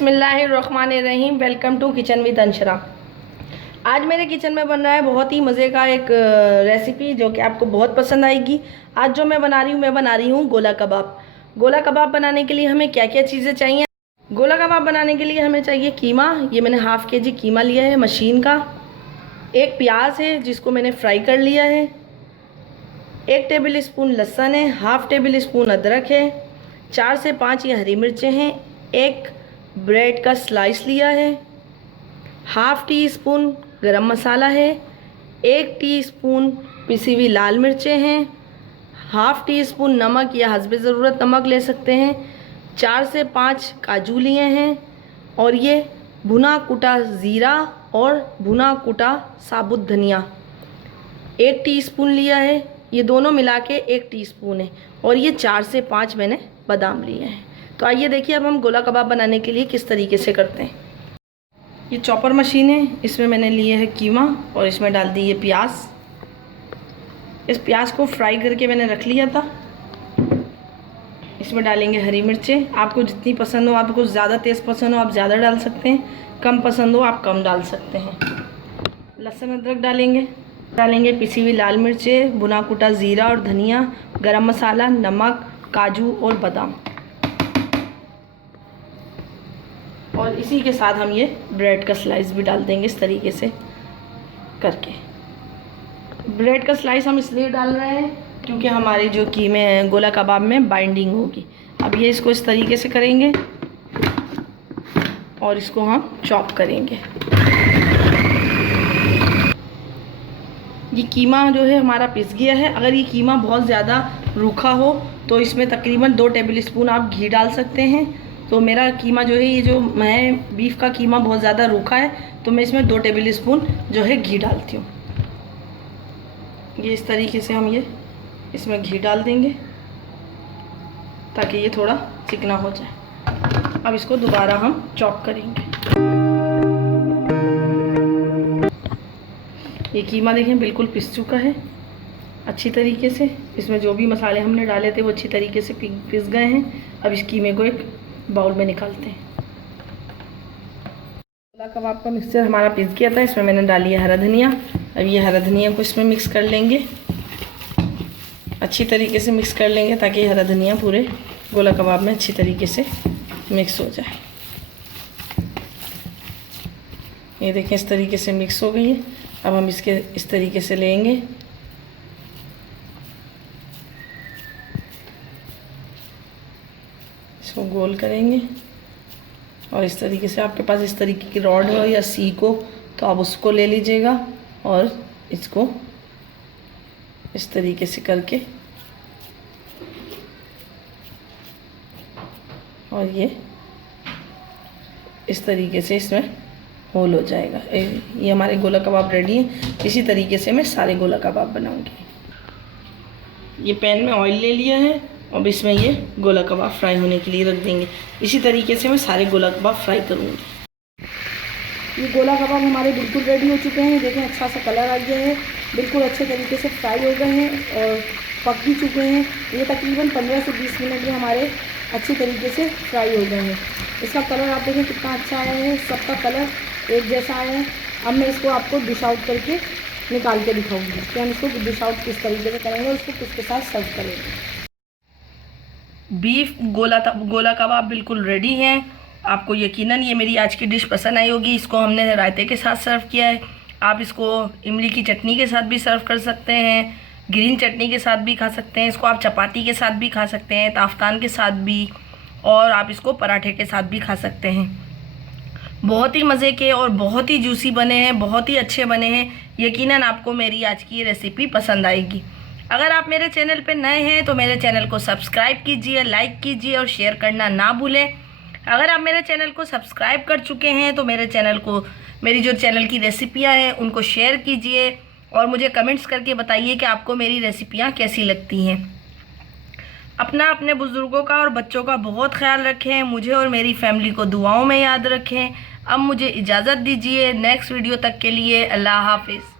बिस्मिल्लाहिर्रहमानिर्रहीम। Welcome to kitchen with Anshara. आज मेरे किचन में बन रहा है बहुत ही मज़े का एक रेसिपी जो कि आपको बहुत पसंद आएगी। आज जो मैं बना रही हूँ गोला कबाब। गोला कबाब बनाने के लिए हमें क्या क्या चीज़ें चाहिए? गोला कबाब बनाने के लिए हमें चाहिए कीमा। ये मैंने हाफ़ केजी कीमा लिया है मशीन का। एक प्याज है जिसको मैंने फ्राई कर लिया है। 1 टेबल स्पून लहसुन है। हाफ़ टेबल स्पून अदरक है। 4 से 5 ये हरी मिर्चें हैं। एक ब्रेड का स्लाइस लिया है। हाफ़ टी स्पून गरम मसाला है। 1 टीस्पून पिसी हुई लाल मिर्चें हैं। हाफ़ टी स्पून नमक या हस्बे ज़रूरत नमक ले सकते हैं। 4 से 5 काजू लिए हैं और ये भुना कुटा ज़ीरा और भुना कुटा साबुत धनिया 1 टीस्पून लिया है। ये दोनों मिला के 1 टीस्पून है और ये 4 से 5 मैंने बादाम लिए हैं। तो आइए देखिए अब हम गोला कबाब बनाने के लिए किस तरीके से करते हैं। ये चॉपर मशीन है, इसमें मैंने लिए है कीमा और इसमें डाल दी ये प्याज। इस प्याज को फ्राई करके मैंने रख लिया था। इसमें डालेंगे हरी मिर्चें। आपको जितनी पसंद हो, आपको ज़्यादा तेज़ पसंद हो आप ज़्यादा डाल सकते हैं, कम पसंद हो आप कम डाल सकते हैं। लहसुन अदरक डालेंगे पिसी हुई लाल मिर्चें, भुना कुटा ज़ीरा और धनिया, गरम मसाला, नमक, काजू और बादाम। और इसी के साथ हम ये ब्रेड का स्लाइस भी डाल देंगे इस तरीके से करके। ब्रेड का स्लाइस हम इसलिए डाल रहे हैं क्योंकि हमारे जो कीमे हैं गोला कबाब में बाइंडिंग होगी। अब ये इसको इस तरीके से करेंगे और इसको हम चॉप करेंगे। ये कीमा जो है हमारा पिस गया है। अगर ये कीमा बहुत ज़्यादा रूखा हो तो इसमें तकरीबन 2 टेबल स्पून आप घी डाल सकते हैं। तो मेरा कीमा जो है, ये जो मैं बीफ का कीमा बहुत ज़्यादा रूखा है तो मैं इसमें 2 टेबल स्पून जो है घी डालती हूँ। ये इस तरीके से हम ये इसमें घी डाल देंगे ताकि ये थोड़ा चिकना हो जाए। अब इसको दोबारा हम चॉप करेंगे। ये कीमा देखें बिल्कुल पिस चुका है अच्छी तरीके से। इसमें जो भी मसाले हमने डाले थे वो अच्छी तरीके से पिस गए हैं। अब इस कीमे को एक बाउल में निकालते हैं। गोला कबाब का मिक्सचर हमारा पिस गया था, इसमें मैंने डाली है हरा धनिया। अब ये हरा धनिया को इसमें मिक्स कर लेंगे, अच्छी तरीके से मिक्स कर लेंगे ताकि हरा धनिया पूरे गोला कबाब में अच्छी तरीके से मिक्स हो जाए। ये देखें इस तरीके से मिक्स हो गई है। अब हम इसके इस तरीके से लेंगे, इसको गोल करेंगे और इस तरीके से आपके पास इस तरीके की रॉड हो या सीक हो तो आप उसको ले लीजिएगा और इसको इस तरीके से करके और ये इस तरीके से इसमें होल हो जाएगा। ये हमारे गोला कबाब रेडी है। इसी तरीके से मैं सारे गोला कबाब बनाऊंगी। ये पैन में ऑयल ले लिया है, अब इसमें ये गोला कबाब फ्राई होने के लिए रख देंगे। इसी तरीके से मैं सारे गोला कबाब फ्राई करूँगी। ये गोला कबाब हमारे बिल्कुल रेडी हो चुके हैं। देखें अच्छा सा कलर आ गया है, बिल्कुल अच्छे तरीके से फ्राई हो गए हैं और पक भी चुके हैं। ये तकरीबन 15 से 20 मिनट में हमारे अच्छी तरीके से फ्राई हो गए हैं। इसका कलर आप देखें कितना अच्छा आया है, सबका कलर एक जैसा आया है। अब मैं इसको आपको डिश आउट करके निकाल के दिखाऊँगी कि हम इसको डिश आउट किस तरीके से करेंगे और उसको किसके साथ सर्व करेंगे। बीफ गोला कबाब बिल्कुल रेडी हैं। आपको यकीनन ये मेरी आज की डिश पसंद आई होगी। इसको हमने रायते के साथ सर्व किया है। आप इसको इमली की चटनी के साथ भी सर्व कर सकते हैं, ग्रीन चटनी के साथ भी खा सकते हैं। इसको आप चपाती के साथ भी खा सकते हैं, ताफ्तान के साथ भी, और आप इसको पराठे के साथ भी खा सकते हैं। बहुत ही मज़े के और बहुत ही जूसी बने हैं, बहुत ही अच्छे बने हैं। यकीनन आपको मेरी आज की ये रेसिपी पसंद आएगी। अगर आप मेरे चैनल पे नए हैं तो मेरे चैनल को सब्सक्राइब कीजिए, लाइक कीजिए और शेयर करना ना भूलें। अगर आप मेरे चैनल को सब्सक्राइब कर चुके हैं तो मेरे चैनल को, मेरी जो चैनल की रेसिपियां हैं उनको शेयर कीजिए और मुझे कमेंट्स करके बताइए कि आपको मेरी रेसिपियां कैसी लगती हैं। अपने बुज़ुर्गों का और बच्चों का बहुत ख्याल रखें। मुझे और मेरी फैमिली को दुआओं में याद रखें। अब मुझे इजाज़त दीजिए। नेक्स्ट वीडियो तक के लिए अल्लाह हाफिज़।